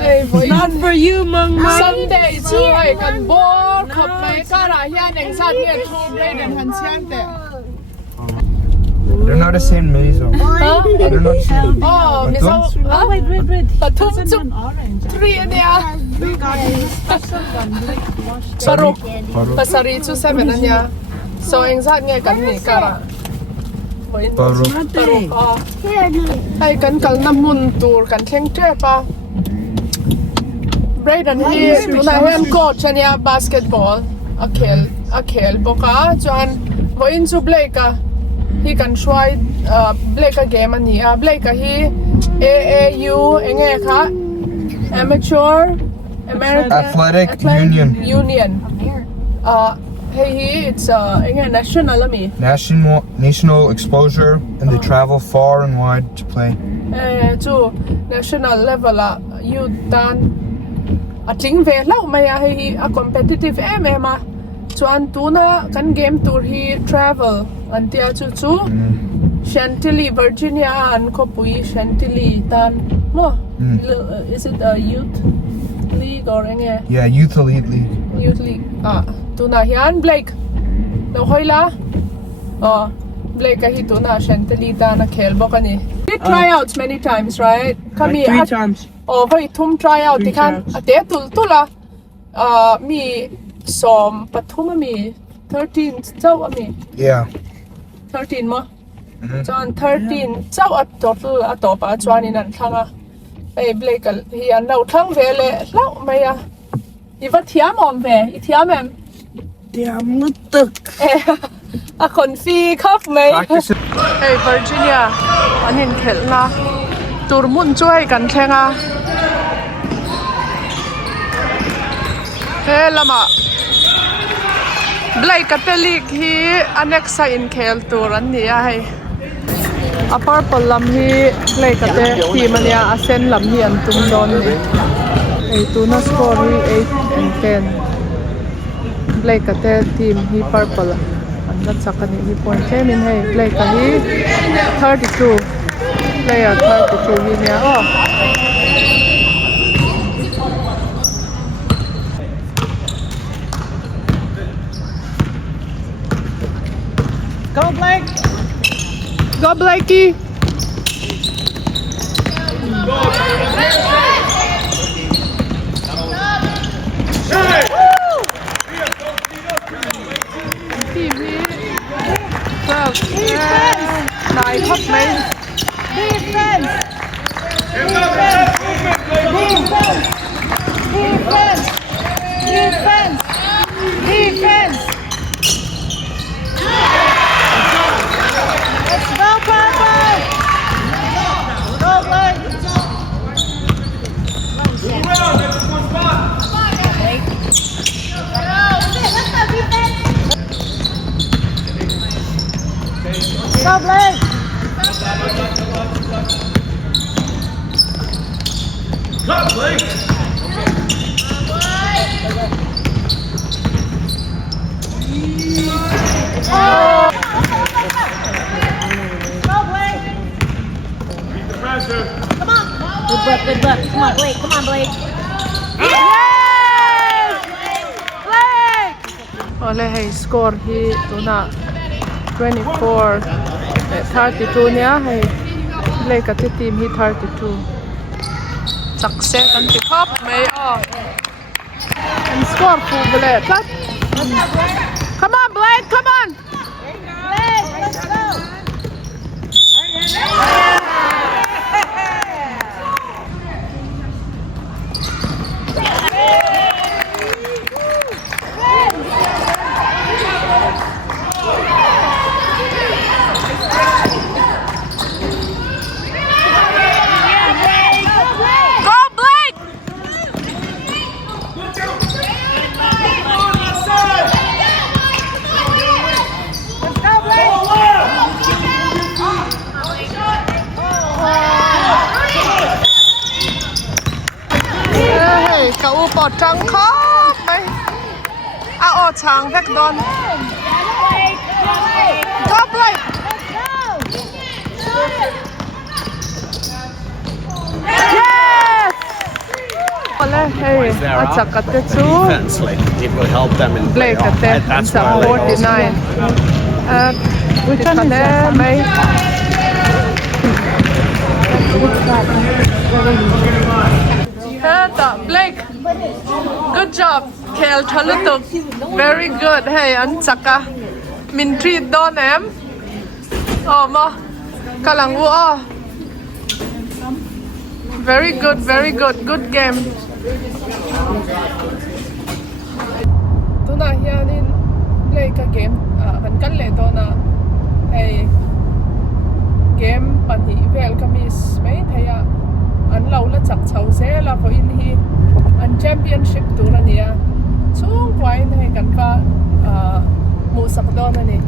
Not for you, Mong Mong. Sunday chu ai kan bor khop mai kara hian eng sat hian thu Braden han sian te. They're not the same Mizoram. They're not the same. Oh, Mizoram. Oh, wait. Pathum chu Orange. 3 ania. We got this special one. Saruk. Pasari chu 7 ania. So eng sat nge kan ni kara. Paru. Ai kan kal na mun tur kan theng tre pa. Braden hi tuna hian coach ania basketball. A khel boka chuan voin chu Blake a he can try Blake a game ania. Blake a hi AAU enge kha amateur American Athletic Union. Hey, it's national ami. National exposure, and they travel far and wide to play. To national level you done a thing ve lau mai a competitive ma chuan tuna kan game tour hi travel antia chu Chantilly Virginia an kopui Chantilly tan mo is it a youth league or enge Yeah, Youth Elite League. Youth league tuna hian Blake no hoila Blake hi tuna Chantilly tan a khel bokani did tryouts many times right Like 3 times. vai thum tryout ti khan ate tula mi som pathum mi 13 chau ami Yeah. 13 mo chuan 13 chau at total atopa chuan in an thanga ei Blake hi an lo thang vele lau maya iwa thiam om ve I thiam em Damn, what the? a kon fi khap mai hey Virginia anin khelna turmun chuai kan thenga he lama Blake League hi anexa in khel tur an ni a hei a purple lam hi Blake team ania a sen lam hi an tum don ni ei tuna score hi 8 and 10 Blake team hi purple an na chakani hi point themin hei Blake hi 32 player 32 hi nia Go, Blake! Go Blakey! Nine hot man. Defense! Let's go, Purple! Go, Blake! Go, Blake! Cut, Blake! Go, Blake! Keep the pressure. Come on! Good butt. Come on, Blake. Yes! Blake! Ole hey score hi tuna 24 32 nia hey Blake team hi 32 success kan ti khop mai and score fu bele plat come on Blake come on Blake, let's go! go Blake hey ka u po trăng khop mai o chang vek don go Blake yes hey, at saka te chu defense, like it will help them in Blake playoff. at That's sa why like 49. Which one is that? May Blake, good job. Kel Chalutuk, very good. Hey, an saka min treat don em. Oh mo, kalang wo. Very good, very good. Good game. Tuna hianin Blake a game. Kan le to na hey game pani vel kamis mai thaya an lo la chak chau se la ko in hi an championship tur ania chung kwai nei kan ka mu sak don ani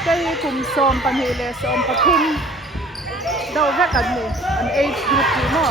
Kay kum som panhile som pathum daw ve kan ni an age group ni mo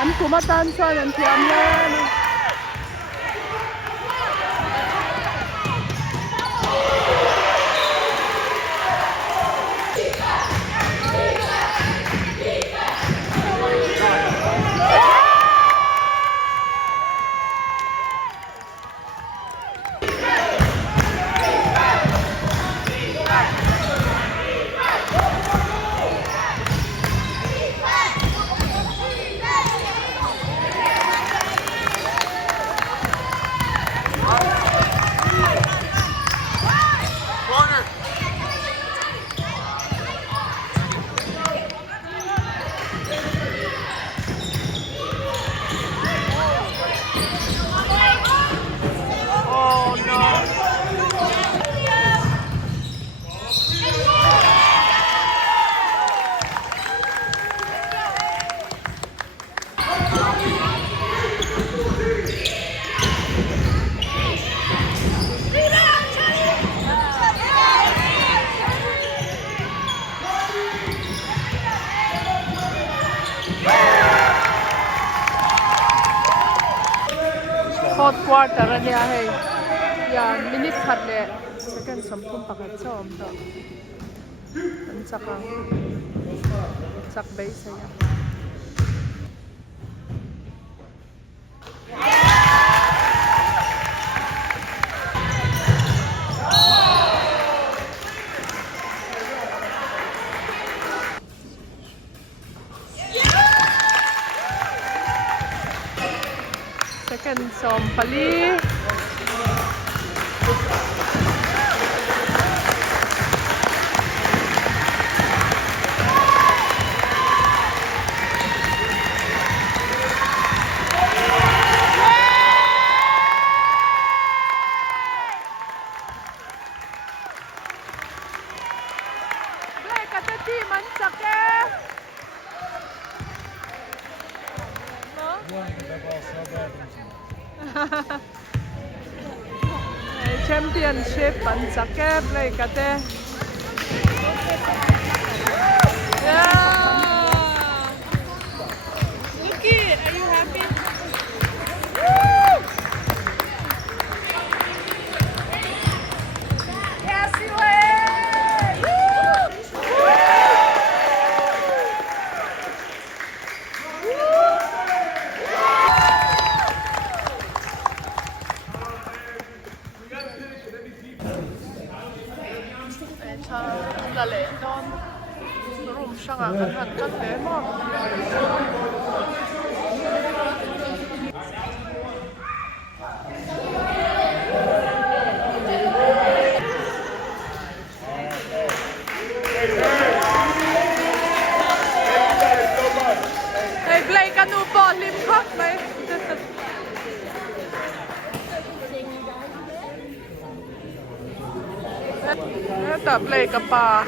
an kumatan chuan an thiam le fourth quarter ani a hei ya minute khat le second samthum pakhat chom to an chaka chak bei sa ya second som pali team man sake. No? Championship man sake play kate. Yeah. Lucky, are you happy? Yes, you are. La lệ don room sang à kan han kan le mo hey play kan u ball lim khóc mày ta play ka pa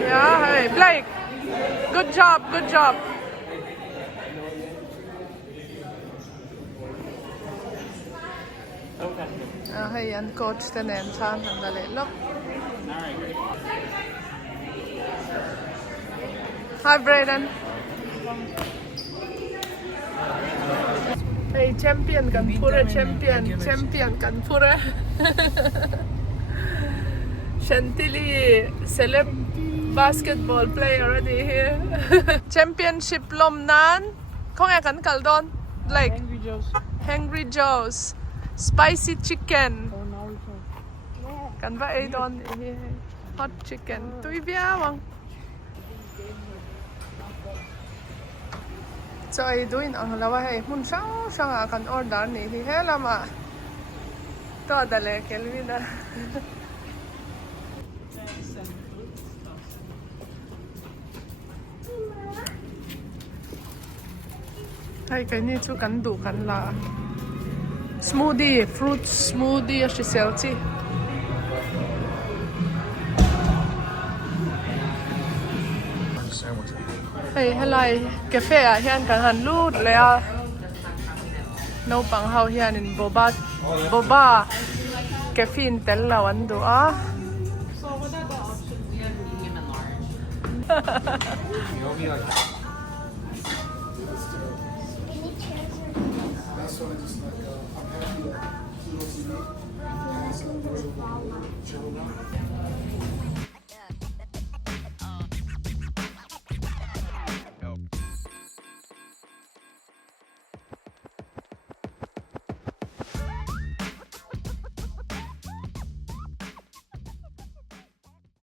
yeah hey Blake good job hey and coach the name chan andale look hi Braden hey champion kan pure champion kan pure Chantilly celeb basketball player already here. Championship lom nan. Kong akan kaldon like Hungry Joe's spicy chicken. Kan ba ay don hot chicken. Tui bia wang. So ay doin ang lawa hey mun sang akan order ni hela ma. To dale Kelvina. Hay cái này chú cắn đủ cắn là smoothie, fruit smoothie she sells it. Hey, hello, cafe à, hiện cần hành lút lẽ nấu bằng hao hiện in boba caffeine tel là ăn đồ á. So what are the options? We have medium and large.